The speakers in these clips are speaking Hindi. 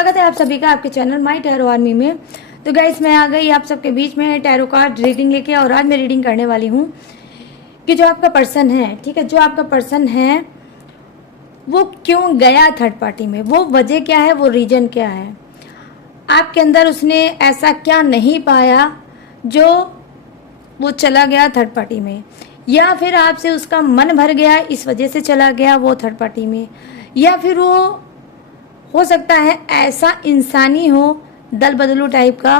स्वागत है आप सभी का आपके चैनल माय टैरो आर्मी में। तो गाइस मैं आ गई आप सबके बीच में टैरो कार्ड रीडिंग लेके, और आज मैं रीडिंग करने वाली हूँ कि जो आपका पर्सन है, ठीक है, जो आपका पर्सन है वो क्यों गया थर्ड पार्टी में, वो वजह क्या है, वो रीजन क्या है, आपके अंदर उसने ऐसा क्या नहीं पाया जो वो चला गया थर्ड पार्टी में, या फिर आपसे उसका मन भर गया इस वजह से चला गया वो थर्ड पार्टी में, या फिर वो हो सकता है ऐसा इंसानी हो दल बदलू टाइप का,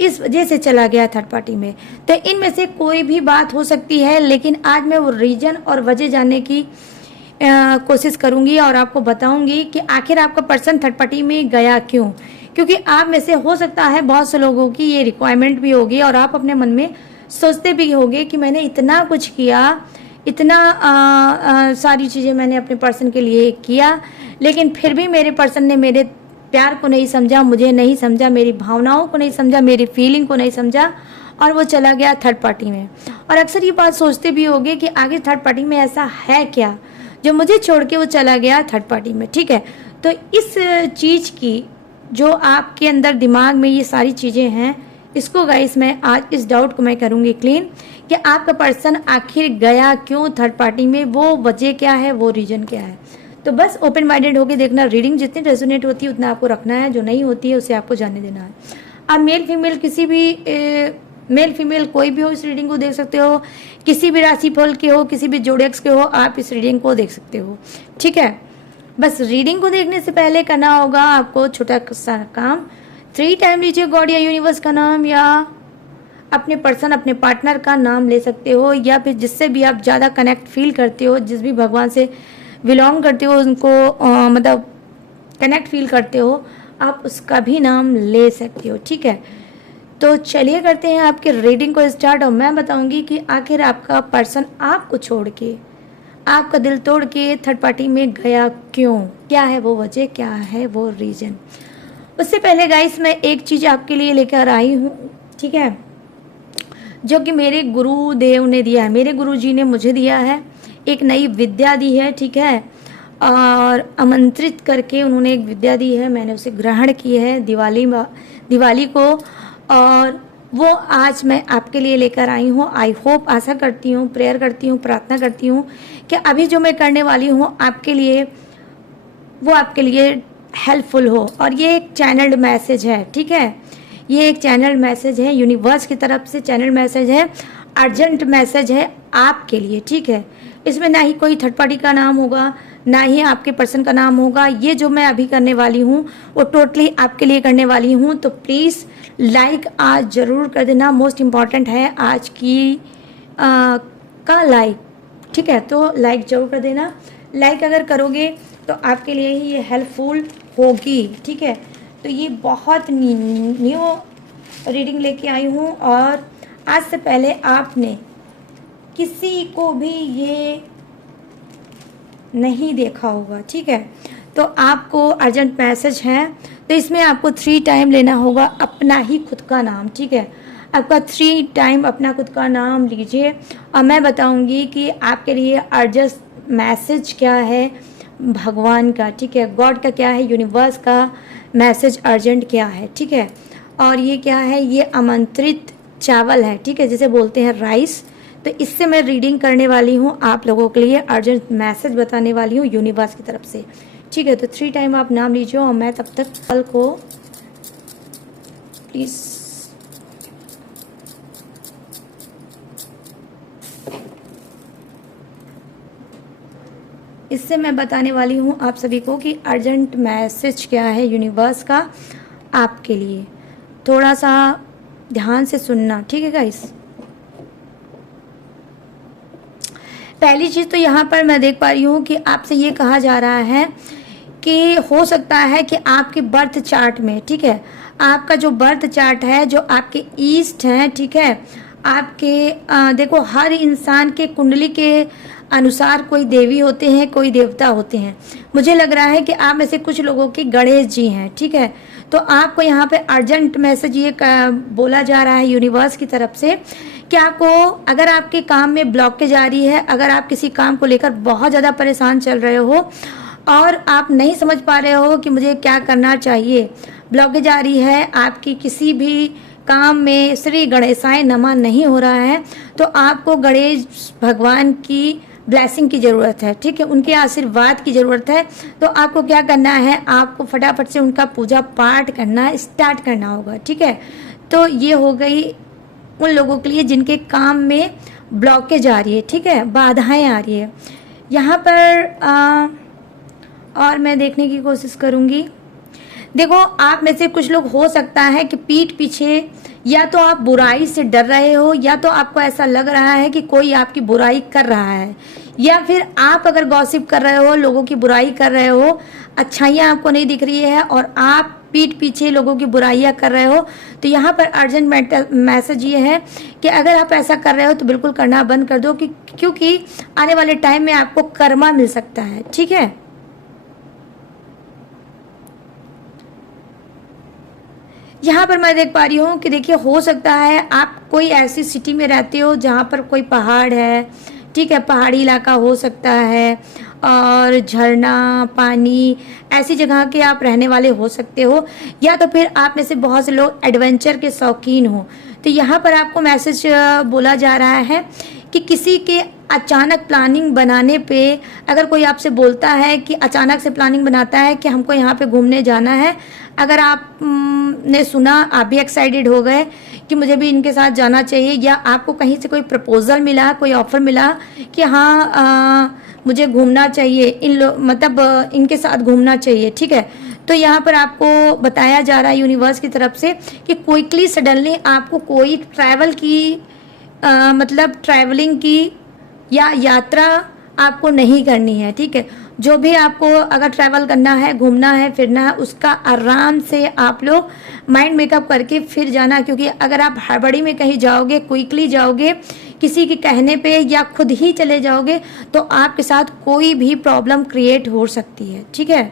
इस वजह से चला गया थर्ड पार्टी में। तो इनमें से कोई भी बात हो सकती है, लेकिन आज मैं वो रीजन और वजह जानने की कोशिश करूंगी और आपको बताऊंगी कि आखिर आपका पर्सन थर्ड पार्टी में गया क्यों। क्योंकि आप में से हो सकता है बहुत से लोगों की ये रिक्वायरमेंट भी होगी और आप अपने मन में सोचते भी होंगे कि मैंने इतना कुछ किया, इतना सारी चीज़ें मैंने अपने पर्सन के लिए किया, लेकिन फिर भी मेरे पर्सन ने मेरे प्यार को नहीं समझा, मुझे नहीं समझा, मेरी भावनाओं को नहीं समझा, मेरी फीलिंग को नहीं समझा, और वो चला गया थर्ड पार्टी में। और अक्सर ये बात सोचते भी होंगे कि आगे थर्ड पार्टी में ऐसा है क्या जो मुझे छोड़ के वो चला गया थर्ड पार्टी में, ठीक है। तो इस चीज़ की जो आपके अंदर दिमाग में ये सारी चीज़ें हैं, इसको गाइस मैं आज इस डाउट को मैं करूँगी क्लीन कि आपका पर्सन आखिर गया क्यों थर्ड पार्टी में, वो वजह क्या है, वो रीजन क्या है। तो बस ओपन माइंडेड होकर देखना, रीडिंग जितनी रेजोनेट होती है उतना आपको रखना है, जो नहीं होती है उसे आपको जानने देना है। आप मेल फीमेल किसी भी मेल फीमेल कोई भी हो इस रीडिंग को देख सकते हो, किसी भी राशिफल के हो, किसी भी जोडेक्स के हो, आप इस रीडिंग को देख सकते हो, ठीक है। बस रीडिंग को देखने से पहले करना होगा आपको छोटा सा काम, 3 टाइम लीजिए गॉड या यूनिवर्स का नाम, या अपने पर्सन अपने पार्टनर का नाम ले सकते हो, या फिर जिससे भी आप ज़्यादा कनेक्ट फील करते हो, जिस भी भगवान से बिलोंग करते हो, उनको मतलब कनेक्ट फील करते हो, आप उसका भी नाम ले सकते हो, ठीक है। तो चलिए करते हैं आपके रीडिंग को स्टार्ट, और मैं बताऊंगी कि आखिर आपका पर्सन आपको छोड़ के, आपका दिल तोड़ के थर्ड पार्टी में गया क्यों, क्या है वो वजह, क्या है वो रीजन। उससे पहले गाइस मैं एक चीज़ आपके लिए लेकर आई हूँ, ठीक है, जो कि मेरे गुरुदेव ने दिया है, मेरे गुरुजी ने मुझे दिया है, एक नई विद्या दी है, ठीक है, और आमंत्रित करके उन्होंने एक विद्या दी है, मैंने उसे ग्रहण की है दिवाली को, और वो आज मैं आपके लिए लेकर आई हूँ। आई होप, आशा करती हूँ, प्रेयर करती हूँ, प्रार्थना करती हूँ कि अभी जो मैं करने वाली हूँ आपके लिए, वो आपके लिए हेल्पफुल हो। और ये एक चैनल्ड मैसेज है, ठीक है, ये एक चैनल मैसेज है, यूनिवर्स की तरफ से चैनल मैसेज है, अर्जेंट मैसेज है आपके लिए, ठीक है। इसमें ना ही कोई थर्ड पार्टी का नाम होगा, ना ही आपके पर्सन का नाम होगा। ये जो मैं अभी करने वाली हूँ वो टोटली आपके लिए करने वाली हूँ। तो प्लीज़ लाइक आज ज़रूर कर देना, मोस्ट इम्पॉर्टेंट है आज की का लाइक, ठीक है। तो लाइक ज़रूर कर देना, लाइक अगर करोगे तो आपके लिए ही ये हेल्पफुल होगी, ठीक है। तो ये बहुत न्यू रीडिंग लेके आई हूँ, और आज से पहले आपने किसी को भी ये नहीं देखा होगा, ठीक है। तो आपको अर्जेंट मैसेज है, तो इसमें आपको 3 टाइम लेना होगा अपना ही खुद का नाम, ठीक है। आपका 3 टाइम अपना खुद का नाम लीजिए, और मैं बताऊंगी कि आपके लिए अर्जेंट मैसेज क्या है भगवान का, ठीक है, गॉड का क्या है, यूनिवर्स का मैसेज अर्जेंट क्या है, ठीक है। और ये क्या है, ये आमंत्रित चावल है, ठीक है, जिसे बोलते हैं राइस। तो इससे मैं रीडिंग करने वाली हूँ, आप लोगों के लिए अर्जेंट मैसेज बताने वाली हूँ यूनिवर्स की तरफ से, ठीक है। तो 3 टाइम आप नाम लीजिए, और मैं तब तक कल को प्लीज़ इससे मैं बताने वाली हूँ आप सभी को कि अर्जेंट मैसेज क्या है यूनिवर्स का आपके लिए। थोड़ा सा ध्यान से सुनना, ठीक है गाइस। पहली चीज़ तो यहाँ पर मैं देख पा रही हूँ कि आपसे ये कहा जा रहा है कि हो सकता है कि आपके बर्थ चार्ट में, ठीक है, आपका जो बर्थ चार्ट है, जो आपके ईस्ट हैं, ठीक है, आपके देखो हर इंसान के कुंडली के अनुसार कोई देवी होते हैं, कोई देवता होते हैं। मुझे लग रहा है कि आप में से कुछ लोगों के गणेश जी हैं, ठीक है। तो आपको यहाँ पे अर्जेंट मैसेज ये बोला जा रहा है यूनिवर्स की तरफ से कि आपको, अगर आपके काम में ब्लॉकेज आ रही है, अगर आप किसी काम को लेकर बहुत ज़्यादा परेशान चल रहे हो, और आप नहीं समझ पा रहे हो कि मुझे क्या करना चाहिए, ब्लॉकेज आ रही है, आपकी किसी भी काम में श्री गणेशाय नमः नहीं हो रहा है, तो आपको गणेश भगवान की ब्लेसिंग की ज़रूरत है, ठीक है, उनके आशीर्वाद की ज़रूरत है। तो आपको क्या करना है, आपको फटाफट से उनका पूजा पाठ करना स्टार्ट करना होगा, ठीक है। तो ये हो गई उन लोगों के लिए जिनके काम में ब्लॉकेज आ रही है, ठीक है, बाधाएं आ रही है। यहाँ पर और मैं देखने की कोशिश करूँगी। देखो, आप में से कुछ लोग हो सकता है कि पीठ पीछे या तो आप बुराई से डर रहे हो, या तो आपको ऐसा लग रहा है कि कोई आपकी बुराई कर रहा है, या फिर आप अगर गॉसिप कर रहे हो, लोगों की बुराई कर रहे हो, अच्छाइयाँ आपको नहीं दिख रही है और आप पीठ पीछे लोगों की बुराइयाँ कर रहे हो। तो यहाँ पर अर्जेंट मैसेज ये है कि अगर आप ऐसा कर रहे हो तो बिल्कुल करना बंद कर दो, क्योंकि आने वाले टाइम में आपको कर्मा मिल सकता है, ठीक है। यहाँ पर मैं देख पा रही हूँ कि देखिए, हो सकता है आप कोई ऐसी सिटी में रहते हो जहाँ पर कोई पहाड़ है, ठीक है, पहाड़ी इलाका हो सकता है, और झरना पानी ऐसी जगह के आप रहने वाले हो सकते हो, या तो फिर आप में से बहुत से लोग एडवेंचर के शौकीन हो। तो यहाँ पर आपको मैसेज बोला जा रहा है कि किसी के अचानक प्लानिंग बनाने पे, अगर कोई आपसे बोलता है कि अचानक से प्लानिंग बनाता है कि हमको यहाँ पे घूमने जाना है, अगर आप ने सुना, आप भी एक्साइटेड हो गए कि मुझे भी इनके साथ जाना चाहिए, या आपको कहीं से कोई प्रपोजल मिला, कोई ऑफर मिला कि हाँ मुझे घूमना चाहिए, मतलब इनके साथ घूमना चाहिए, ठीक है। तो यहाँ पर आपको बताया जा रहा है यूनिवर्स की तरफ से कि क्विकली सडनली आपको कोई ट्रैवल की मतलब ट्रैवलिंग की या यात्रा आपको नहीं करनी है, ठीक है। जो भी आपको अगर ट्रैवल करना है, घूमना है, फिरना है, उसका आराम से आप लोग माइंड मेकअप करके फिर जाना, क्योंकि अगर आप हड़बड़ी में कहीं जाओगे, क्विकली जाओगे, किसी के कहने पे या खुद ही चले जाओगे, तो आपके साथ कोई भी प्रॉब्लम क्रिएट हो सकती है, ठीक है।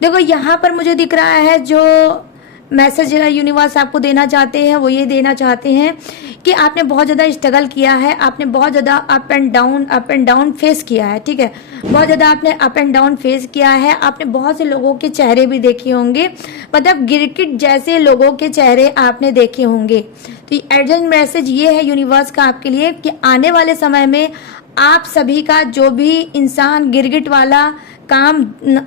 देखो, यहाँ पर मुझे दिख रहा है जो मैसेज यूनिवर्स आपको देना चाहते हैं वो ये देना चाहते हैं कि आपने बहुत ज़्यादा स्ट्रगल किया है, आपने बहुत ज़्यादा अप एंड डाउन फेस किया है, ठीक है, बहुत ज़्यादा आपने अप एंड डाउन फेस किया है। आपने बहुत से लोगों के चेहरे भी देखे होंगे, मतलब गिरगिट जैसे लोगों के चेहरे आपने देखे होंगे। तो अर्जेंट मैसेज ये है यूनिवर्स का आपके लिए कि आने वाले समय में आप सभी का जो भी इंसान गिरगिट वाला काम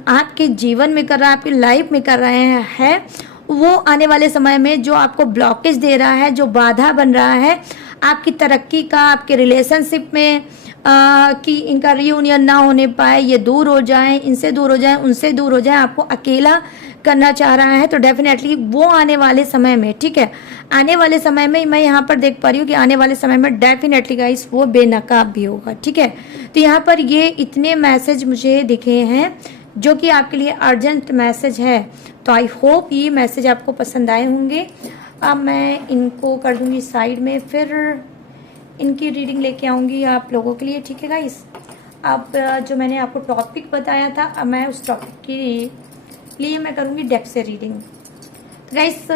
आपके जीवन में कर रहा है, आपकी लाइफ में कर रहे हैं, वो आने वाले समय में जो आपको ब्लॉकेज दे रहा है, जो बाधा बन रहा है आपकी तरक्की का, आपके रिलेशनशिप में कि इनका रियूनियन ना होने पाए, ये दूर हो जाएं, इनसे दूर हो जाएं, उनसे दूर हो जाएं, आपको अकेला करना चाह रहा है, तो डेफिनेटली वो आने वाले समय में, ठीक है, आने वाले समय में मैं यहाँ पर देख पा रही हूँ कि आने वाले समय में डेफिनेटली गाइस वो बेनकाब भी होगा, ठीक है। तो यहाँ पर ये इतने मैसेज मुझे दिखे हैं जो कि आपके लिए अर्जेंट मैसेज है। तो आई होप ये मैसेज आपको पसंद आए होंगे। अब मैं इनको कर दूंगी साइड में, फिर इनकी रीडिंग लेके आऊँगी आप लोगों के लिए, ठीक है गाइस। अब जो मैंने आपको टॉपिक बताया था, अब मैं उस टॉपिक के लिए मैं करूँगी डेप्थ से रीडिंग। तो गाइस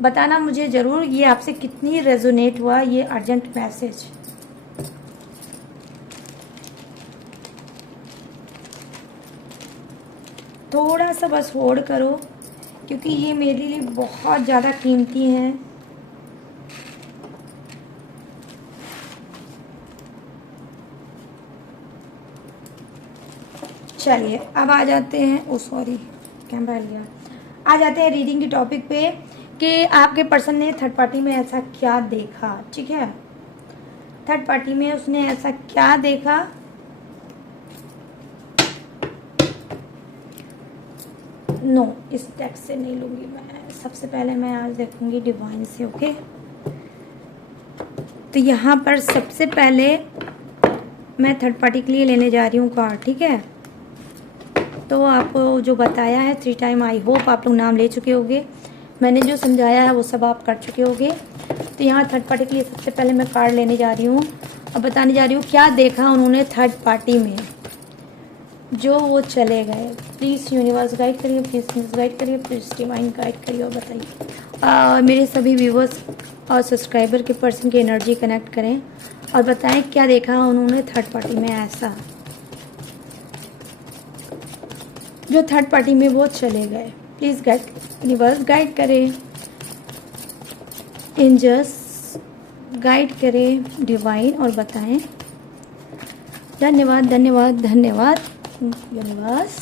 बताना मुझे ज़रूर ये आपसे कितनी रेजोनेट हुआ ये अर्जेंट मैसेज। थोड़ा सा बस होल्ड करो, क्योंकि ये मेरे लिए बहुत ज़्यादा कीमती हैं। चलिए अब आ जाते हैं, ओ सॉरी कैमरा लिया, आ जाते हैं रीडिंग के टॉपिक पे कि आपके पर्सन ने थर्ड पार्टी में ऐसा क्या देखा, ठीक है। थर्ड पार्टी में उसने ऐसा क्या देखा, नो इस टेक्स्ट से नहीं लूँगी मैं, सबसे पहले मैं आज देखूँगी डिवाइन से, ओके। तो यहाँ पर सबसे पहले मैं थर्ड पार्टी के लिए लेने जा रही हूँ कार्ड, ठीक है। तो आपको जो बताया है 3 टाइम, आई होप आप लोग नाम ले चुके होंगे, मैंने जो समझाया है वो सब आप कर चुके होंगे। तो यहाँ थर्ड पार्टी के लिए सबसे पहले मैं कार्ड लेने जा रही हूँ और बताने जा रही हूँ क्या देखा उन्होंने थर्ड पार्टी में जो वो चले गए। प्लीज़ यूनिवर्स गाइड करिए, प्लीज़ गाइड करिए, प्लीज़ डिवाइन गाइड करिए और बताइए। मेरे सभी व्यूवर्स और सब्सक्राइबर के पर्सन की एनर्जी कनेक्ट करें और बताएं क्या देखा उन्होंने थर्ड पार्टी में ऐसा। जो थर्ड पार्टी में वो चले गए। प्लीज़ गाइड, यूनिवर्स गाइड करें, एंजल्स गाइड करें डिवाइन और बताएं। धन्यवाद धन्यवाद धन्यवाद यूनिवर्स,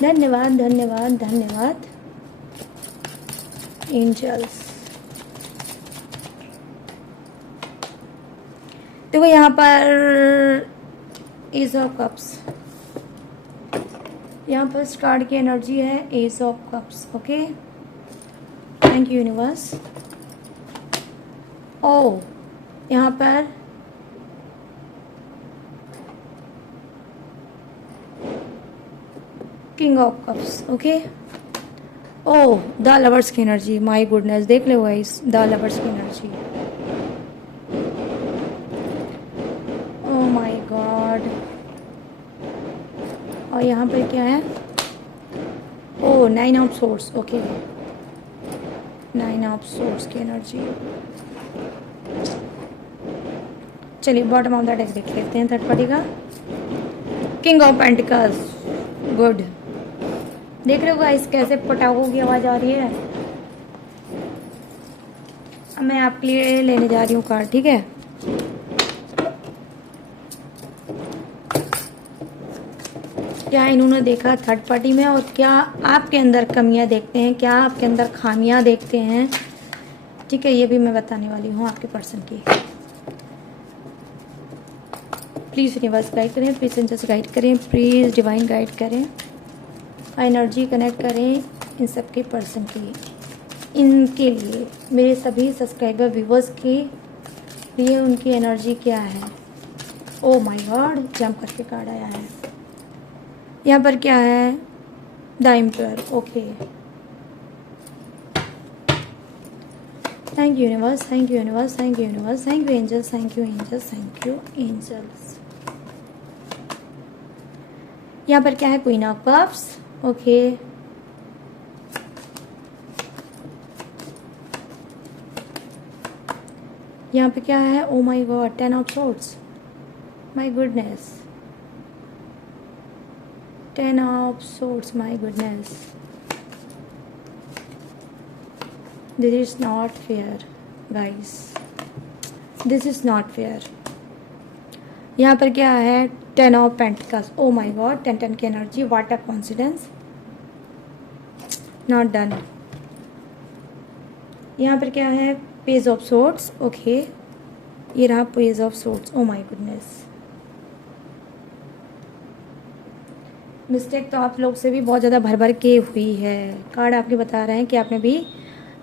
धन्यवाद धन्यवाद धन्यवाद एंजल्स। देखो यहाँ पर एस ऑफ कप्स, यहाँ पर इस कार्ड की एनर्जी है ace of cups. Okay, thank you universe. Oh यहाँ पर king of cups. Okay, oh the lovers की एनर्जी, माय गुडनेस, देख लो गाइस द लवर्स की एनर्जी। ओ माय गॉड, और यहाँ पर क्या है? Oh 9 of swords. Okay, 9 of swords की एनर्जी। चलिए बॉटम ऑफ द डेक देख लेते हैं थर्ड पार्टी का। King of pentacles, good. देख रहे हो गाइस कैसे पटाखों की आवाज़ आ रही है। अब मैं आपके लिए लेने जा रही हूँ कार्ड, ठीक है। क्या इन्होंने देखा थर्ड पार्टी में, और क्या आपके अंदर कमियां देखते हैं, क्या आपके अंदर खामियां देखते हैं, ठीक है, ये भी मैं बताने वाली हूँ आपके पर्सन की। प्लीज़ यूनिवर्स गाइड करें, प्लीज़ एंजल्स गाइड करें, प्लीज़ डिवाइन गाइड करें, एनर्जी कनेक्ट करें इन सबके पर्सन की, इनके लिए, मेरे सभी सब्सक्राइबर व्यूवर्स के लिए उनकी एनर्जी क्या है। ओ माय गॉड, जंप करके कार्ड आया है। यहाँ पर क्या है? The emperor. Okay, thank you universe, thank you universe, thank you universe, thank you angels, thank you angels, thank you angels. यहाँ पर क्या है? Queen of cups. ओके, यहाँ पे क्या है? Oh my God, 10 of swords, my goodness, 10 of swords, my goodness. This is not fair, guys. This is not fair. यहाँ पर क्या है? 10 of pentacles. Oh my god, 10 की energy, what a coincidence. Not done. यहाँ पर क्या है? Page of swords. Okay, ये रहा Page of swords. Oh my goodness. Mistake तो आप लोग से भी बहुत ज़्यादा भर भर के हुई है। कार्ड आपके बता रहे हैं कि आपने भी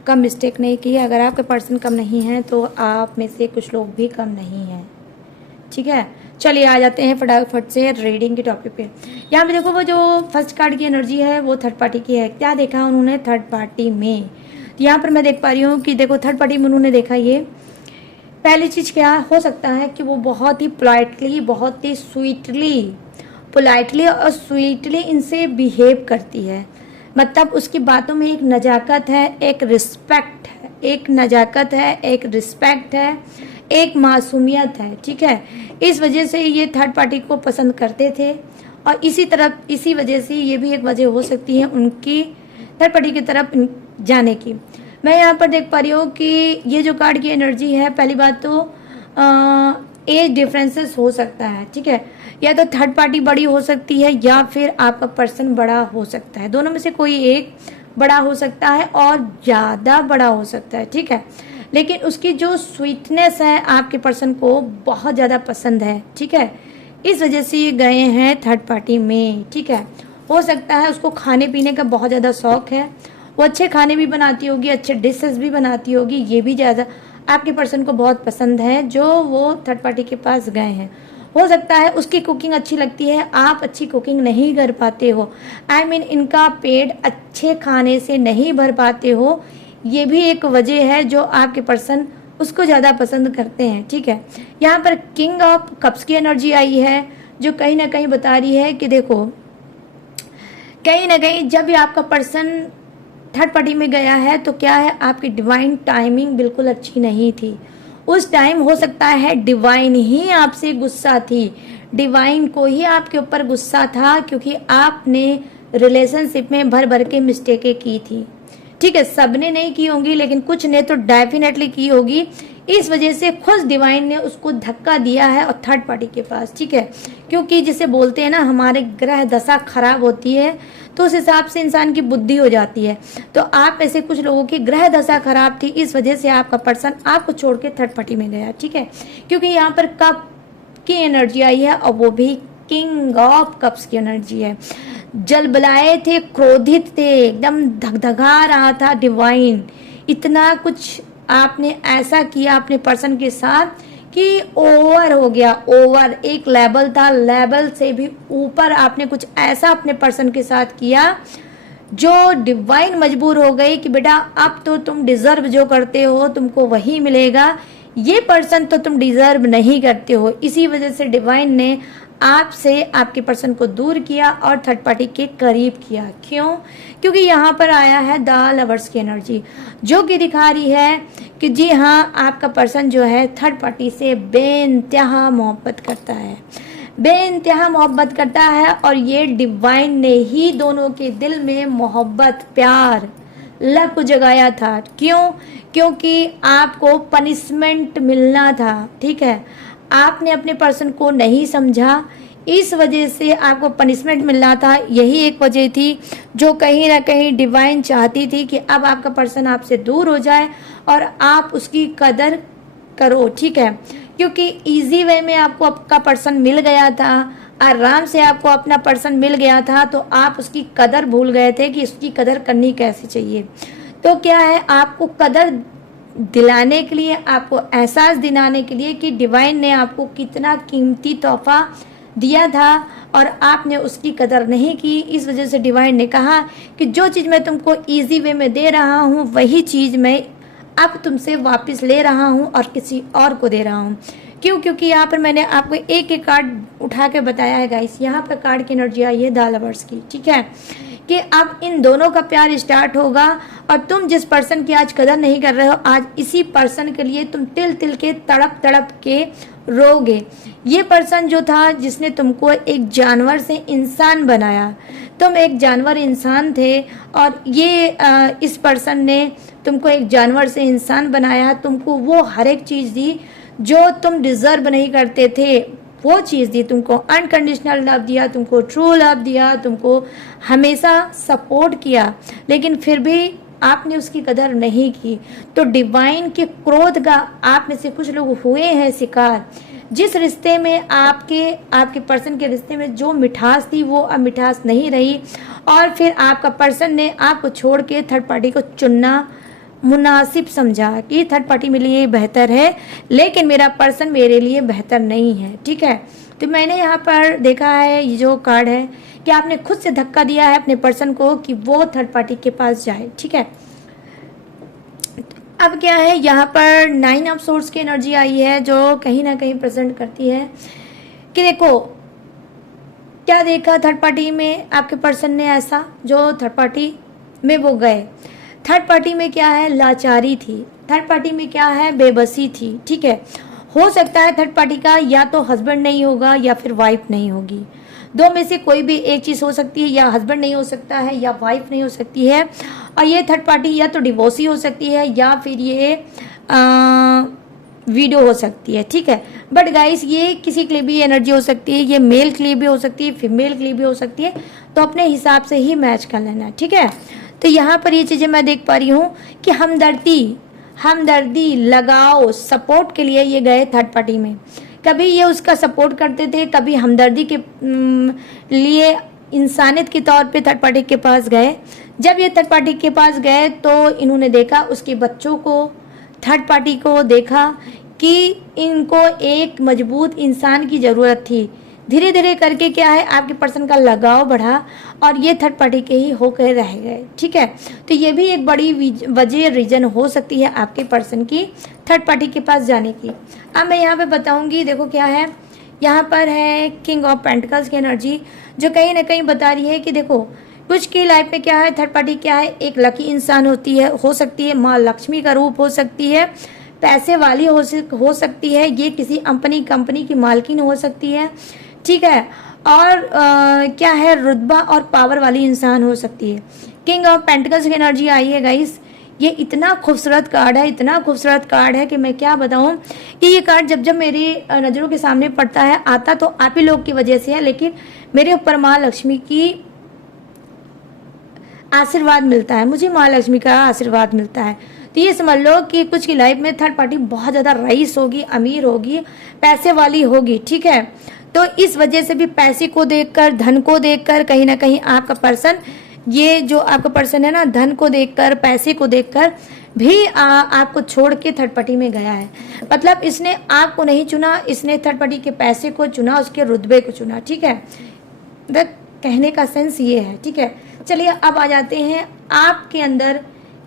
कम मिस्टेक नहीं की है। अगर आपके पर्सन कम नहीं हैं तो आप में से कुछ लोग भी कम नहीं हैं, ठीक है। चलिए आ जाते हैं फटाफट से रीडिंग के टॉपिक पे। यहाँ पे देखो वो जो फर्स्ट कार्ड की एनर्जी है वो थर्ड पार्टी की है। क्या देखा उन्होंने थर्ड पार्टी में? तो यहाँ पर मैं देख पा रही हूँ कि देखो थर्ड पार्टी में उन्होंने देखा, ये पहली चीज़ क्या हो सकता है कि वो बहुत ही पोलाइटली, बहुत ही पोलाइटली और स्वीटली इनसे बिहेव करती है। मतलब उसकी बातों में एक नज़ाकत है, एक रिस्पेक्ट है, एक नज़ाकत है, एक रिस्पेक्ट है, एक मासूमियत है, ठीक है। इस वजह से ये थर्ड पार्टी को पसंद करते थे और इसी वजह से ये भी एक वजह हो सकती है उनकी थर्ड पार्टी की तरफ जाने की। मैं यहाँ पर देख पा रही हूँ कि ये जो कार्ड की एनर्जी है, पहली बात तो एज डिफरेंसेस हो सकता है, ठीक है। या तो थर्ड पार्टी बड़ी हो सकती है या फिर आपका पर्सन बड़ा हो सकता है। दोनों में से कोई एक बड़ा हो सकता है और ज़्यादा बड़ा हो सकता है, ठीक है। लेकिन उसकी जो स्वीटनेस है आपके पर्सन को बहुत ज़्यादा पसंद है, ठीक है। इस वजह से ये गए हैं थर्ड पार्टी में, ठीक है। हो सकता है उसको खाने पीने का बहुत ज़्यादा शौक है, वो अच्छे खाने भी बनाती होगी, अच्छे डिशेस भी बनाती होगी, ये भी ज़्यादा आपके पर्सन को बहुत पसंद है जो वो थर्ड पार्टी के पास गए हैं। हो सकता है उसकी कुकिंग अच्छी लगती है, आप अच्छी कुकिंग नहीं कर पाते हो, I mean, इनका पेट अच्छे खाने से नहीं भर पाते हो, ये भी एक वजह है जो आपके पर्सन उसको ज़्यादा पसंद करते हैं, ठीक है। यहाँ पर किंग ऑफ कप्स की एनर्जी आई है जो कहीं ना कहीं बता रही है कि देखो कहीं ना कहीं जब भी आपका पर्सन थर्ड पार्टी में गया है तो क्या है, आपकी डिवाइन टाइमिंग बिल्कुल अच्छी नहीं थी। उस टाइम हो सकता है डिवाइन ही आपसे गुस्सा थी, डिवाइन को ही आपके ऊपर गुस्सा था, क्योंकि आपने रिलेशनशिप में भर भर के मिस्टेकें की थी। ठीक है, सबने नहीं की होंगी, लेकिन कुछ ने तो डेफिनेटली की होगी। इस वजह से खुद डिवाइन ने उसको धक्का दिया है और थर्ड पार्टी के पास। ठीक है, क्योंकि जिसे बोलते हैं ना, हमारे ग्रह दशा खराब होती है तो उस हिसाब से इंसान की बुद्धि हो जाती है। तो आप ऐसे कुछ लोगों की ग्रह दशा खराब थी, इस वजह से आपका पर्सन आपको छोड़ के थर्ड पार्टी में गया। ठीक है, क्योंकि यहाँ पर कप की एनर्जी आई है और वो भी किंग ऑफ कप्स की एनर्जी है। जलबलाए थे, क्रोधित थे, एकदम धगधगा रहा था डिवाइन। इतना कुछ आपने ऐसा किया अपने पर्सन के साथ कि ओवर हो गया। ओवर एक लेवल था, लेवल से भी ऊपर आपने कुछ ऐसा अपने पर्सन के साथ किया जो डिवाइन मजबूर हो गई कि बेटा अब तो तुम डिजर्व जो करते हो तुमको वही मिलेगा, ये पर्सन तो तुम डिजर्व नहीं करते हो। इसी वजह से डिवाइन ने आपसे आपके पर्सन को दूर किया और थर्ड पार्टी के करीब किया। क्यों? क्योंकि यहाँ पर आया है द लवर्स की एनर्जी, जो कि दिखा रही है कि जी हाँ, आपका पर्सन जो है थर्ड पार्टी से बेइंतहा मोहब्बत करता है, बेइंतहा मोहब्बत करता है। और ये डिवाइन ने ही दोनों के दिल में मोहब्बत, प्यार, लव को जगाया था। क्यों? क्योंकि आपको पनिशमेंट मिलना था। ठीक है, आपने अपने पर्सन को नहीं समझा, इस वजह से आपको पनिशमेंट मिलना था। यही एक वजह थी जो कहीं ना कहीं डिवाइन चाहती थी कि अब आपका पर्सन आपसे दूर हो जाए और आप उसकी कदर करो। ठीक है, क्योंकि इजी वे में आपको आपका पर्सन मिल गया था, आराम से आपको अपना पर्सन मिल गया था, तो आप उसकी कदर भूल गए थे कि उसकी कदर करनी कैसे चाहिए। तो क्या है, आपको कदर दिलाने के लिए, आपको एहसास दिलाने के लिए कि डिवाइन ने आपको कितना कीमती तोहफा दिया था और आपने उसकी कदर नहीं की। इस वजह से डिवाइन ने कहा कि जो चीज़ मैं तुमको इजी वे में दे रहा हूँ वही चीज़ मैं अब तुमसे वापस ले रहा हूँ और किसी और को दे रहा हूँ। क्यों? क्योंकि यहाँ पर मैंने आपको एक एक कार्ड उठा के बताया है गाइस। यहाँ पर कार्ड की एनर्जी आई है द लवर्स की। ठीक है, कि अब इन दोनों का प्यार स्टार्ट होगा और तुम जिस पर्सन की आज कदर नहीं कर रहे हो, आज इसी पर्सन के लिए तुम तिल तिल के तड़प तड़प के रोगे। ये पर्सन जो था जिसने तुमको एक जानवर से इंसान बनाया, तुम एक जानवर इंसान थे और ये इस पर्सन ने तुमको एक जानवर से इंसान बनाया, तुमको वो हर एक चीज़ दी जो तुम डिजर्व नहीं करते थे, वो चीज़ दी, तुमको अनकंडीशनल लव दिया, तुमको ट्रू लव दिया, तुमको हमेशा सपोर्ट किया, लेकिन फिर भी आपने उसकी कदर नहीं की। तो डिवाइन के क्रोध का आप में से कुछ लोग हुए हैं शिकार। जिस रिश्ते में आपके पर्सन के रिश्ते में जो मिठास थी वो अब मिठास नहीं रही और फिर आपका पर्सन ने आपको छोड़ के थर्ड पार्टी को चुनना मुनासिब समझा कि थर्ड पार्टी मेरे लिए बेहतर है, लेकिन मेरा पर्सन मेरे लिए बेहतर नहीं है। ठीक है, तो मैंने यहाँ पर देखा है, ये जो कार्ड है कि आपने खुद से धक्का दिया है अपने पर्सन को कि वो थर्ड पार्टी के पास जाए। ठीक है, अब क्या है, यहाँ पर 9 ऑफ सोर्स की एनर्जी आई है जो कहीं ना कहीं प्रेजेंट करती है कि देखो क्या देखा थर्ड पार्टी में आपके पर्सन ने ऐसा, जो थर्ड पार्टी में वो गए। थर्ड पार्टी में क्या है, लाचारी थी, थर्ड पार्टी में क्या है, बेबसी थी। ठीक है, हो सकता है थर्ड पार्टी का या तो हस्बैंड नहीं होगा या फिर वाइफ नहीं होगी, दो में से कोई भी एक चीज़ हो सकती है, या हस्बैंड नहीं हो सकता है या वाइफ नहीं हो सकती है। और ये थर्ड पार्टी या तो डिवोर्सी हो सकती है या फिर ये वीडियो हो सकती है। ठीक है, बट गाइस ये किसी के लिए भी एनर्जी हो सकती है, ये मेल के लिए भी हो सकती है, फीमेल के लिए भी हो सकती है, तो अपने हिसाब से ही मैच कर लेना। ठीक है, तो यहाँ पर ये चीज़ें मैं देख पा रही हूँ कि हमदर्दी लगाओ, सपोर्ट के लिए ये गए थर्ड पार्टी में। कभी ये उसका सपोर्ट करते थे, कभी हमदर्दी के लिए इंसानियत के तौर पे थर्ड पार्टी के पास गए। जब ये थर्ड पार्टी के पास गए तो इन्होंने देखा उसके बच्चों को, थर्ड पार्टी को देखा कि इनको एक मजबूत इंसान की ज़रूरत थी। धीरे धीरे करके क्या है, आपके पर्सन का लगाव बढ़ा और ये थर्ड पार्टी के ही होकर रह गए। ठीक है, तो ये भी एक बड़ी वजह रीज़न हो सकती है आपके पर्सन की थर्ड पार्टी के पास जाने की। अब मैं यहाँ पे बताऊँगी, देखो क्या है, यहाँ पर है किंग ऑफ पेंटिकल्स की एनर्जी जो कहीं ना कहीं बता रही है कि देखो कुछ की लाइफ में क्या है, थर्ड पार्टी क्या है, एक लकी इंसान होती है, हो सकती है माँ लक्ष्मी का रूप हो सकती है, पैसे वाली हो सकती है, ये किसी कंपनी की मालकिन हो सकती है, ठीक है। और क्या है, रुतबा और पावर वाली इंसान हो सकती है। किंग ऑफ पेंटिकल्स की एनर्जी आई है गाइस। ये इतना खूबसूरत कार्ड है, इतना खूबसूरत कार्ड है कि मैं क्या बताऊं कि ये कार्ड जब जब मेरी नज़रों के सामने पड़ता है, आता तो आप ही लोग की वजह से है, लेकिन मेरे ऊपर माँ लक्ष्मी की आशीर्वाद मिलता है, मुझे माँ लक्ष्मी का आशीर्वाद मिलता है। तो ये समझ लो कि कुछ की लाइफ में थर्ड पार्टी बहुत ज़्यादा रईस होगी, अमीर होगी, पैसे वाली होगी, ठीक है। तो इस वजह से भी पैसे को देखकर, धन को देखकर कहीं ना कहीं आपका पर्सन, ये जो आपका पर्सन है ना, धन को देखकर, पैसे को देखकर भी आपको छोड़ के थर्ड पार्टी में गया है। मतलब इसने आपको नहीं चुना, इसने थर्ड पार्टी के पैसे को चुना, उसके रुतबे को चुना, ठीक है। कहने का सेंस ये है, ठीक है। चलिए अब आ जाते हैं आपके अंदर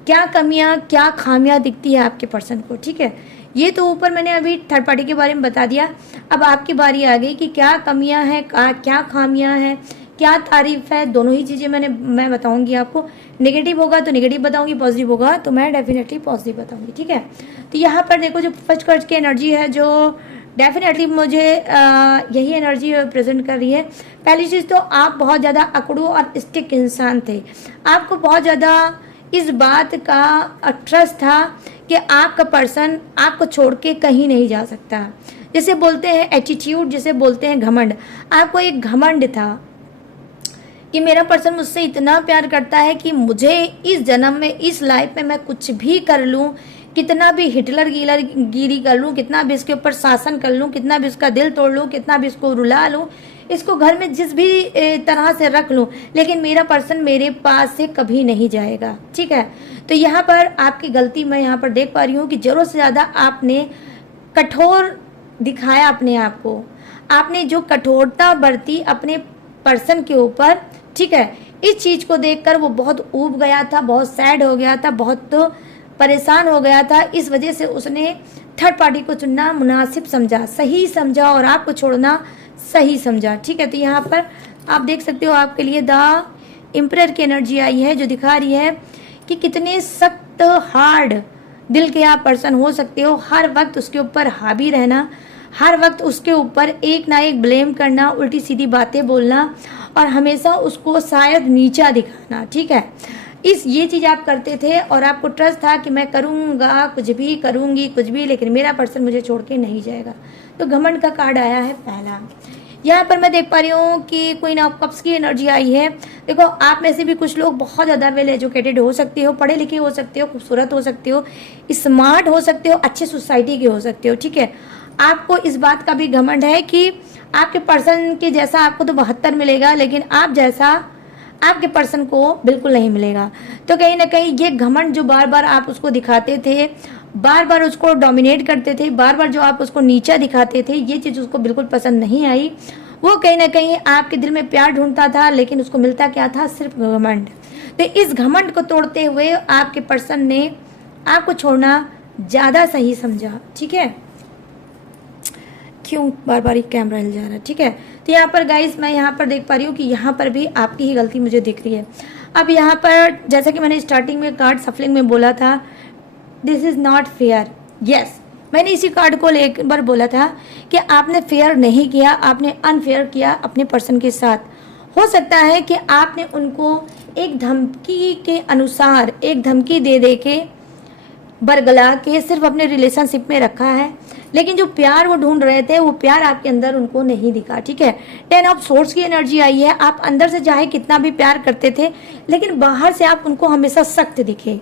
क्या कमियां, क्या खामियां दिखती है आपके पर्सन को, ठीक है। ये तो ऊपर मैंने अभी थर्ड पार्टी के बारे में बता दिया। अब आपकी बारी आ गई कि क्या कमियां हैं, क्या खामियां हैं, क्या तारीफ है, दोनों ही चीज़ें मैं बताऊंगी आपको। नेगेटिव होगा तो नेगेटिव बताऊंगी, पॉजिटिव होगा तो मैं डेफिनेटली पॉजिटिव बताऊंगी, ठीक है। तो यहाँ पर देखो जो फर्स्ट कार्ड की एनर्जी है, जो डेफिनेटली मुझे यही एनर्जी प्रेजेंट कर रही है। पहली चीज़ तो आप बहुत ज़्यादा अकड़ू और स्टिक इंसान थे। आपको बहुत ज़्यादा इस बात का ट्रस्ट था कि आपका पर्सन आपको छोड़ के कहीं नहीं जा सकता। जिसे बोलते हैं एटीट्यूड, जिसे बोलते हैं घमंड। आपको एक घमंड था कि मेरा पर्सन मुझसे इतना प्यार करता है कि मुझे इस जन्म में, इस लाइफ में मैं कुछ भी कर लूँ, कितना भी हिटलर गिरी कर लूँ, कितना भी इसके ऊपर शासन कर लूँ, कितना भी इसका दिल तोड़ लूँ, कितना भी इसको रुला लूँ, इसको घर में जिस भी तरह से रख लूँ, लेकिन मेरा पर्सन मेरे पास से कभी नहीं जाएगा, ठीक है। तो यहाँ पर आपकी गलती मैं यहाँ पर देख पा रही हूँ कि ज़रूरत से ज़्यादा आपने कठोर दिखाया अपने आप को। आपने जो कठोरता बरती अपने पर्सन के ऊपर, ठीक है, इस चीज़ को देखकर वो बहुत ऊब गया था, बहुत सैड हो गया था, बहुत परेशान हो गया था। इस वजह से उसने थर्ड पार्टी को चुनना मुनासिब समझा, सही समझा, और आपको छोड़ना सही समझा, ठीक है। तो यहाँ पर आप देख सकते हो आपके लिए द एम्परर की एनर्जी आई है, जो दिखा रही है कि कितने सख्त हार्ड दिल के आप पर्सन हो सकते हो। हर वक्त उसके ऊपर हावी रहना, हर वक्त उसके ऊपर एक ना एक ब्लेम करना, उल्टी सीधी बातें बोलना, और हमेशा उसको शायद नीचा दिखाना, ठीक है। ये चीज़ आप करते थे और आपको ट्रस्ट था कि मैं करूँगा, कुछ भी करूँगी, कुछ भी, लेकिन मेरा पर्सन मुझे छोड़ के नहीं जाएगा। तो घमंड का कार्ड आया है पहला। यहाँ पर मैं देख पा रही हूँ कि क्वीन ऑफ कप्स की एनर्जी आई है। देखो आप में से भी कुछ लोग बहुत ज़्यादा वेल एजुकेटेड हो सकते हो, पढ़े लिखे हो सकते हो, खूबसूरत हो सकते हो, स्मार्ट हो सकते हो, अच्छी सोसाइटी के हो सकते हो, ठीक है। आपको इस बात का भी घमंड है कि आपके पर्सन के जैसा आपको तो 72 मिलेगा, लेकिन आप जैसा आपके पर्सन को बिल्कुल नहीं मिलेगा। तो कहीं ना कहीं ये घमंड जो बार बार आप उसको दिखाते थे, बार बार उसको डोमिनेट करते थे, बार बार जो आप उसको नीचा दिखाते थे, ये चीज़ उसको बिल्कुल पसंद नहीं आई। वो कहीं ना कहीं आपके दिल में प्यार ढूंढता था, लेकिन उसको मिलता क्या था, सिर्फ घमंड। तो इस घमंड को तोड़ते हुए आपके पर्सन ने आपको छोड़ना ज़्यादा सही समझा, ठीक है। क्यों बार बार कैमरा हिल जा रहा है, ठीक है। तो यहाँ पर गाइस मैं यहाँ पर देख पा रही हूँ कि यहाँ पर भी आपकी ही गलती मुझे दिख रही है। अब यहाँ पर जैसा कि मैंने स्टार्टिंग में कार्ड सफलिंग में बोला था, this is not fair. Yes, मैंने इसी कार्ड को लेकर बोला था कि आपने फेयर नहीं किया, आपने अनफेयर किया अपने पर्सन के साथ। हो सकता है कि आपने उनको एक धमकी के अनुसार, एक धमकी दे दे के, बरगला के सिर्फ अपने रिलेशनशिप में रखा है, लेकिन जो प्यार वो ढूंढ रहे थे वो प्यार आपके अंदर उनको नहीं दिखा, ठीक है। 10 ऑफ सोर्ड्स की एनर्जी आई है। आप अंदर से चाहे कितना भी प्यार करते थे, लेकिन बाहर से आप उनको हमेशा सख्त दिखे,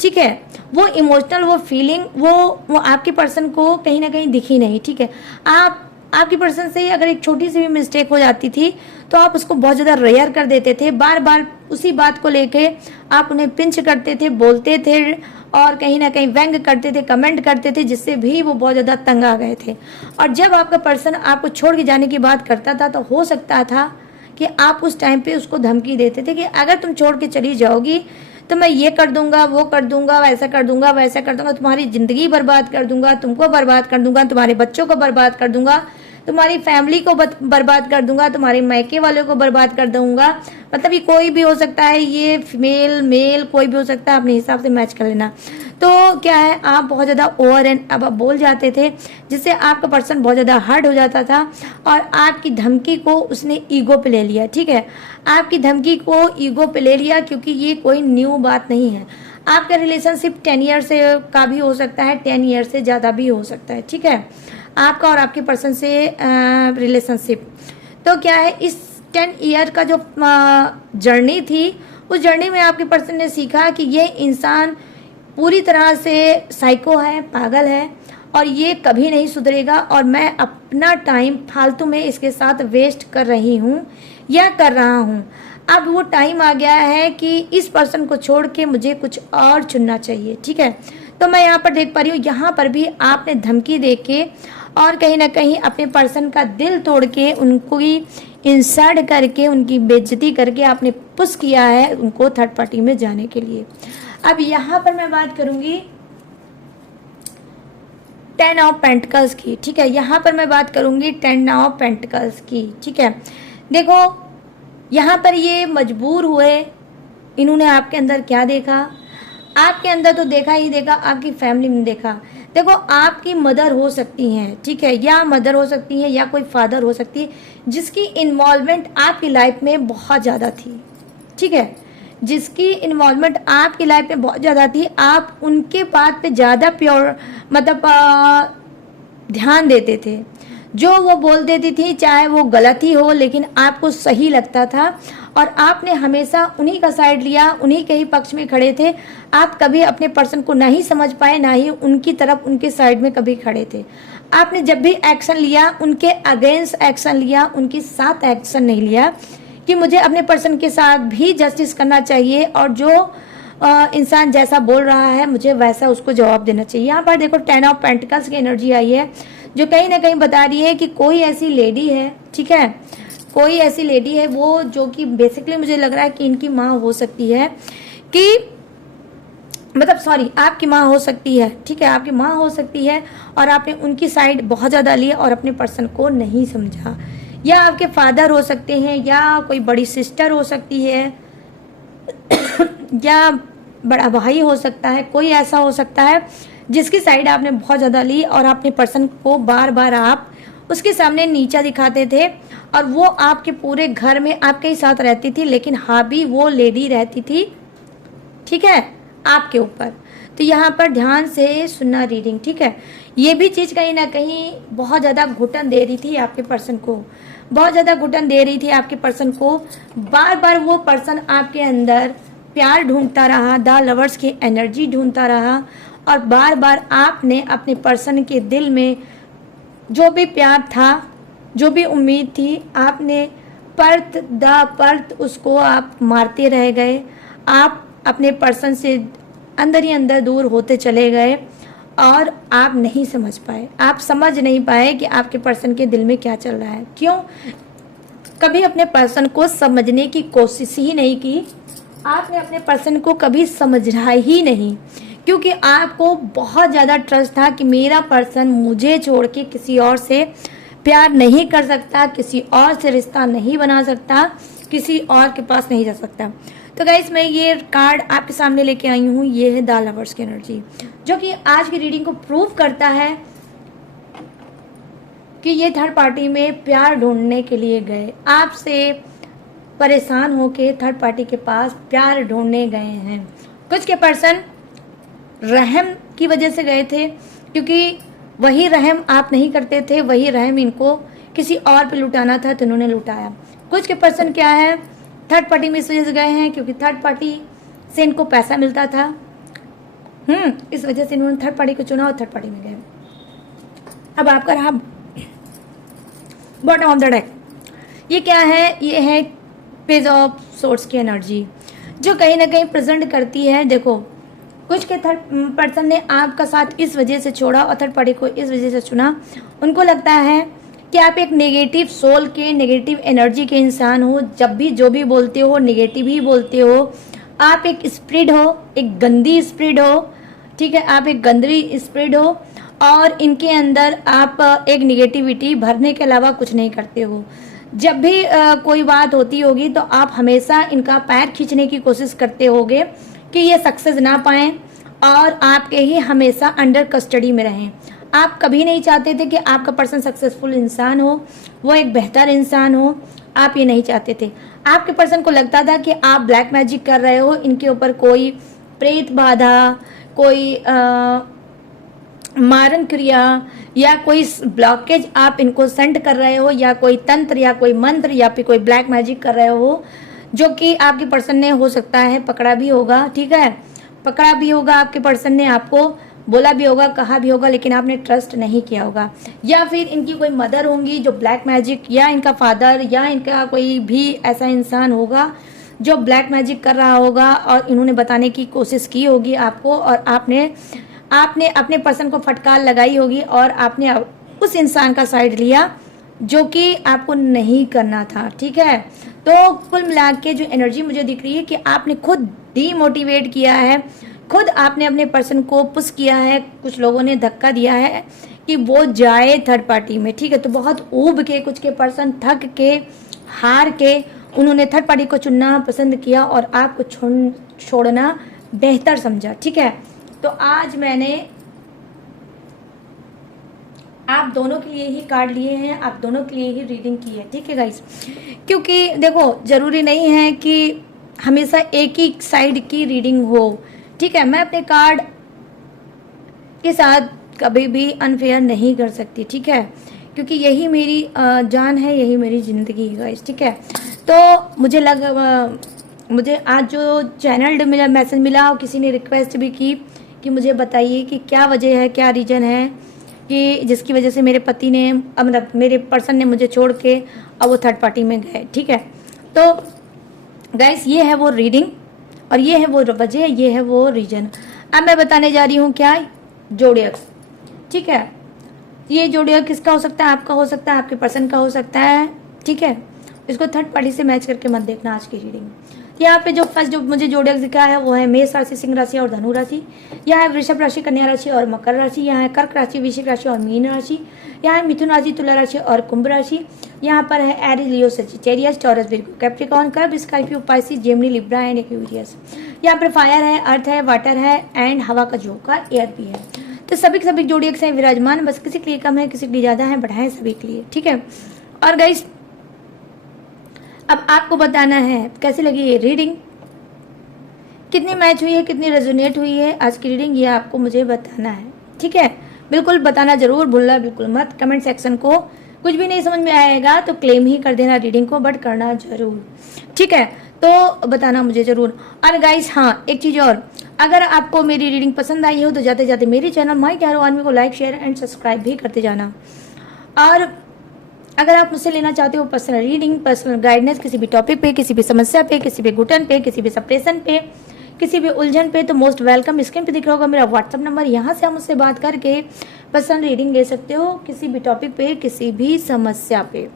ठीक है। वो इमोशनल, वो फीलिंग, वो आपके पर्सन को कहीं ना कहीं दिखी नहीं, ठीक है। आपकी पर्सन से अगर एक छोटी सी भी मिस्टेक हो जाती थी तो आप उसको बहुत ज़्यादा रेयर कर देते थे, बार बार उसी बात को लेके आप उन्हें पिंच करते थे, बोलते थे, और कहीं ना कहीं व्यंग करते थे, कमेंट करते थे, जिससे भी वो बहुत ज़्यादा तंग आ गए थे। और जब आपका पर्सन आपको छोड़ के जाने की बात करता था तो हो सकता था कि आप उस टाइम पे उसको धमकी देते थे कि अगर तुम छोड़ के चली जाओगी तो मैं ये कर दूंगा, वो कर दूंगा, वैसा कर दूंगा, वैसा कर दूंगा, तुम्हारी ज़िंदगी बर्बाद कर दूंगा, तुमको बर्बाद कर दूंगा, तुम्हारे बच्चों को बर्बाद कर दूंगा। तुम्हारी फैमिली को बर्बाद कर दूंगा, तुम्हारे मायके वालों को बर्बाद कर दूंगा। मतलब ये कोई भी हो सकता है, ये फीमेल मेल कोई भी हो सकता है, अपने हिसाब से मैच कर लेना। तो क्या है, आप बहुत ज़्यादा ओवर एंड अब आप बोल जाते थे, जिससे आपका पर्सन बहुत ज़्यादा हर्ट हो जाता था और आपकी धमकी को उसने ईगो पे ले लिया। ठीक है, आपकी धमकी को ईगो पे ले लिया, क्योंकि ये कोई न्यू बात नहीं है। आपका रिलेशनशिप 10 ईयर से का भी हो सकता है, 10 ईयर से ज़्यादा भी हो सकता है। ठीक है, आपका और आपके पर्सन से रिलेशनशिप। तो क्या है, इस 10 ईयर का जो जर्नी थी, उस जर्नी में आपके पर्सन ने सीखा कि ये इंसान पूरी तरह से साइको है, पागल है, और ये कभी नहीं सुधरेगा, और मैं अपना टाइम फालतू में इसके साथ वेस्ट कर रही हूँ या कर रहा हूँ। अब वो टाइम आ गया है कि इस पर्सन को छोड़ के मुझे कुछ और चुनना चाहिए। ठीक है, तो मैं यहाँ पर देख पा रही हूँ, यहाँ पर भी आपने धमकी दे के और कहीं ना कहीं अपने पर्सन का दिल तोड़ के, उनको इंसल्ट करके, उनकी बेइज्जती करके आपने पुश किया है उनको थर्ड पार्टी में जाने के लिए। अब यहाँ पर मैं बात करूंगी 10 ऑफ पेंटिकल्स की। ठीक है, यहाँ पर मैं बात करूंगी 10 ऑफ पेंटिकल्स की। ठीक है, देखो यहाँ पर ये मजबूर हुए, इन्होंने आपके अंदर क्या देखा, आपके अंदर तो देखा ही देखा, आपकी फैमिली में देखा। देखो, आपकी मदर हो सकती हैं, ठीक है, या मदर हो सकती है या कोई फादर हो सकती है, जिसकी इन्वॉल्वमेंट आपकी लाइफ में बहुत ज़्यादा थी। ठीक है, जिसकी इन्वॉल्वमेंट आपकी लाइफ में बहुत ज़्यादा थी, आप उनके बात पे ज़्यादा प्योर मतलब ध्यान देते थे। जो वो बोल देती थी, चाहे वो गलत ही हो, लेकिन आपको सही लगता था और आपने हमेशा उन्हीं का साइड लिया, उन्हीं के ही पक्ष में खड़े थे। आप कभी अपने पर्सन को नहीं समझ पाए, ना ही उनकी तरफ, उनके साइड में कभी खड़े थे। आपने जब भी एक्शन लिया, उनके अगेंस्ट एक्शन लिया, उनके साथ एक्शन नहीं लिया कि मुझे अपने पर्सन के साथ भी जस्टिस करना चाहिए और जो इंसान जैसा बोल रहा है मुझे वैसा उसको जवाब देना चाहिए। यहाँ पर देखो 10 ऑफ पेंटिकल्स की एनर्जी आई है, जो कहीं ना कहीं बता रही है कि कोई ऐसी लेडी है, ठीक है, कोई ऐसी लेडी है वो जो कि बेसिकली मुझे लग रहा है कि इनकी माँ हो सकती है, कि मतलब सॉरी आपकी माँ हो सकती है। ठीक है, आपकी माँ हो सकती है और आपने उनकी साइड बहुत ज़्यादा ली और अपने पर्सन को नहीं समझा। या आपके फादर हो सकते हैं, या कोई बड़ी सिस्टर हो सकती है, या बड़ा भाई हो सकता है। कोई ऐसा हो सकता है जिसकी साइड आपने बहुत ज़्यादा ली और अपने पर्सन को बार बार आप उसके सामने नीचा दिखाते थे और वो आपके पूरे घर में आपके ही साथ रहती थी, लेकिन हावी वो लेडी रहती थी, ठीक है, आपके ऊपर। तो यहाँ पर ध्यान से सुनना रीडिंग, ठीक है। ये भी चीज़ कहीं ना कहीं बहुत ज़्यादा घुटन दे रही थी आपके पर्सन को, बहुत ज़्यादा घुटन दे रही थी आपके पर्सन को। बार बार वो पर्सन आपके अंदर प्यार ढूंढता रहा, द लवर्स की एनर्जी ढूंढता रहा और बार बार आपने अपने पर्सन के दिल में जो भी प्यार था, जो भी उम्मीद थी, आपने परत उसको आप मारते रह गए। आप अपने पर्सन से अंदर ही अंदर दूर होते चले गए और आप नहीं समझ पाए, आप समझ नहीं पाए कि आपके पर्सन के दिल में क्या चल रहा है। क्यों? कभी अपने पर्सन को समझने की कोशिश ही नहीं की, आपने अपने पर्सन को कभी समझा ही नहीं, क्योंकि आपको बहुत ज़्यादा ट्रस्ट था कि मेरा पर्सन मुझे छोड़ के किसी और से प्यार नहीं कर सकता, किसी और से रिश्ता नहीं बना सकता, किसी और के पास नहीं जा सकता। तो गाइस, मैं ये कार्ड आपके सामने लेके आई हूँ, ये है द लवर्स की एनर्जी, जो कि आज की रीडिंग को प्रूव करता है कि ये थर्ड पार्टी में प्यार ढूंढने के लिए गए, आपसे परेशान होके थर्ड पार्टी के पास प्यार ढूंढने गए हैं। कुछ के पर्सन रहम की वजह से गए थे, क्योंकि वही रहम आप नहीं करते थे, वही रहम इनको किसी और पे लुटाना था तो इन्होंने लुटाया। कुछ के पर्सन क्या है, थर्ड पार्टी में इस वजह से गए हैं क्योंकि थर्ड पार्टी से इनको पैसा मिलता था, इस वजह से इन्होंने थर्ड पार्टी को चुना और थर्ड पार्टी में गए। अब आपका रहा बॉटम ऑफ द डेक। ये क्या है? ये है पेज ऑफ सोर्ड्स की एनर्जी, जो कहीं ना कहीं प्रेजेंट करती है, देखो कुछ के थर्ड पर्सन ने आपका साथ इस वजह से छोड़ा और थर्ड पार्टी को इस वजह से चुना। उनको लगता है कि आप एक नेगेटिव सोल के, नेगेटिव एनर्जी के इंसान हो, जब भी जो भी बोलते हो नेगेटिव ही बोलते हो। आप एक स्पिरिट हो, एक गंदी स्पिरिट हो, ठीक है, आप एक गंदी स्पिरिट हो और इनके अंदर आप एक निगेटिविटी भरने के अलावा कुछ नहीं करते हो। जब भी कोई बात होती होगी तो आप हमेशा इनका पैर खींचने की कोशिश करते होगे कि ये सक्सेस ना पाएं और आपके ही हमेशा अंडर कस्टडी में रहें। आप कभी नहीं चाहते थे कि आपका पर्सन सक्सेसफुल इंसान हो, वो एक बेहतर इंसान हो, आप ये नहीं चाहते थे। आपके पर्सन को लगता था कि आप ब्लैक मैजिक कर रहे हो, इनके ऊपर कोई प्रेत बाधा, कोई मारण क्रिया या कोई ब्लॉकेज आप इनको सेंड कर रहे हो, या कोई तंत्र या कोई मंत्र या फिर कोई ब्लैक मैजिक कर रहे हो, जो कि आपके पर्सन ने हो सकता है पकड़ा भी होगा। ठीक है, पकड़ा भी होगा, आपके पर्सन ने आपको बोला भी होगा, कहा भी होगा, लेकिन आपने ट्रस्ट नहीं किया होगा। या फिर इनकी कोई मदर होंगी जो ब्लैक मैजिक, या इनका फादर, या इनका कोई भी ऐसा इंसान होगा जो ब्लैक मैजिक कर रहा होगा और इन्होंने बताने की कोशिश की होगी आपको, और आपने अपने पर्सन को फटकार लगाई होगी और आपने उस इंसान का साइड लिया जो कि आपको नहीं करना था। ठीक है, तो कुल मिला के जो एनर्जी मुझे दिख रही है कि आपने खुद डीमोटिवेट किया है, खुद आपने अपने पर्सन को पुश किया है, कुछ लोगों ने धक्का दिया है कि वो जाए थर्ड पार्टी में। ठीक है, तो बहुत ऊब के कुछ के पर्सन थक के हार के उन्होंने थर्ड पार्टी को चुनना पसंद किया और आपको छोड़ना बेहतर समझा। ठीक है, तो आज मैंने आप दोनों के लिए ही कार्ड लिए हैं, आप दोनों के लिए ही रीडिंग की है। ठीक है गाइस, क्योंकि देखो जरूरी नहीं है कि हमेशा एक ही साइड की रीडिंग हो। ठीक है, मैं अपने कार्ड के साथ कभी भी अनफेयर नहीं कर सकती। ठीक है, क्योंकि यही मेरी जान है, यही मेरी ज़िंदगी है गाइस। ठीक है, तो मुझे आज जो चैनल मिला, मैसेज मिला और किसी ने रिक्वेस्ट भी की कि मुझे बताइए कि क्या वजह है, क्या रीज़न है कि जिसकी वजह से मेरे पति ने, मतलब मेरे पर्सन ने मुझे छोड़ के अब वो थर्ड पार्टी में गए। ठीक है, तो गाइस ये है वो रीडिंग और ये है वो वजह, ये है वो रीजन। अब मैं बताने जा रही हूँ क्या, जोडियक। ठीक है, ये जोडियक किसका हो सकता है, आपका हो सकता है, आपके पर्सन का हो सकता है। ठीक है, इसको थर्ड पार्टी से मैच करके मत देखना आज की रीडिंग। यहाँ पे जो फर्स्ट जो मुझे जोडियक दिखा है वो है मेष राशि, सिंह राशि और धनु राशि। यहाँ है वृषभ राशि, कन्या राशि और मकर राशि। यहाँ है कर्क राशि, वृश्चिक राशि और मीन राशि। यहाँ है मिथुन राशि, तुला राशि और कुंभ राशि। यहाँ पर है Aries, Leo, Sagittarius, Taurus, Virgo, Capricorn, curb, Scorpio, Pisces, Gemini, Libra and Aquarius. यहाँ पर फायर है, अर्थ है, वाटर है एंड हवा का झोंका, एयर भी है। तो सभी के सभी जोडियक्स हैं विराजमान, बस किसी के लिए कम है, किसी के लिए ज्यादा है, बट है सभी के लिए। ठीक है, और गाइस अब आपको बताना है कैसी लगी ये रीडिंग, कितनी मैच हुई है, कितनी रेजोनेट हुई है आज की रीडिंग, ये आपको मुझे बताना है। ठीक है, बिल्कुल बताना जरूर भूलना बिल्कुल मत। कमेंट सेक्शन को कुछ भी नहीं समझ में आएगा तो क्लेम ही कर देना रीडिंग को, बट करना जरूर। ठीक है, तो बताना मुझे जरूर। और गाइस हाँ, एक चीज और, अगर आपको मेरी रीडिंग पसंद आई हो तो जाते जाते मेरे चैनल माई टैरो आर्मी को लाइक, शेयर एंड सब्सक्राइब भी करते जाना। और अगर आप मुझसे लेना चाहते हो पर्सनल रीडिंग, पर्सनल गाइडेंस किसी भी टॉपिक पे, किसी भी समस्या पे, किसी भी घुटन पे, किसी भी सप्रेशन पे, किसी भी उलझन पे, तो मोस्ट वेलकम। स्क्रीन पे दिख रहा होगा मेरा व्हाट्सअप नंबर, यहाँ से आप मुझसे बात करके पर्सनल रीडिंग ले सकते हो किसी भी टॉपिक पे, किसी भी समस्या पे,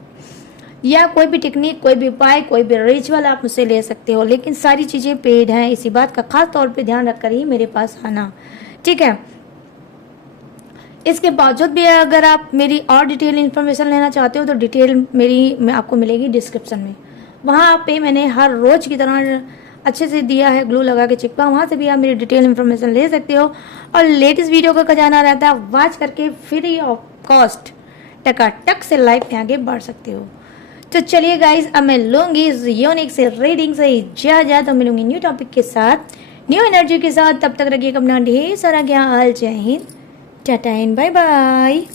या कोई भी टेक्निक, कोई भी उपाय, कोई भी रिचुअल आप मुझसे ले सकते हो। लेकिन सारी चीज़ें पेड हैं, इसी बात का खास तौर पे ध्यान रखकर ही मेरे पास आना। ठीक है, इसके बावजूद भी अगर आप मेरी और डिटेल इन्फॉर्मेशन लेना चाहते हो तो डिटेल मेरी में आपको मिलेगी डिस्क्रिप्शन में। वहाँ पे मैंने हर रोज की तरह अच्छे से दिया है, ग्लू लगा के चिपका, वहाँ से भी आप मेरी डिटेल इन्फॉर्मेशन ले सकते हो। और लेटेस्ट वीडियो का खजाना रहता है, वॉच करके फ्री ऑफ कॉस्ट टकाटक से लाइफ में आगे बढ़ सकते हो। तो चलिए गाइज, अब मैं लूँगी इस यूनिक से रीडिंग से इजाजत, तो मिलूंगी न्यू टॉपिक के साथ, न्यू एनर्जी के साथ। तब तक रखिएगा अपना ढेर सारा ख्याल। जय हिंद, टाटा एंड बाय बाय।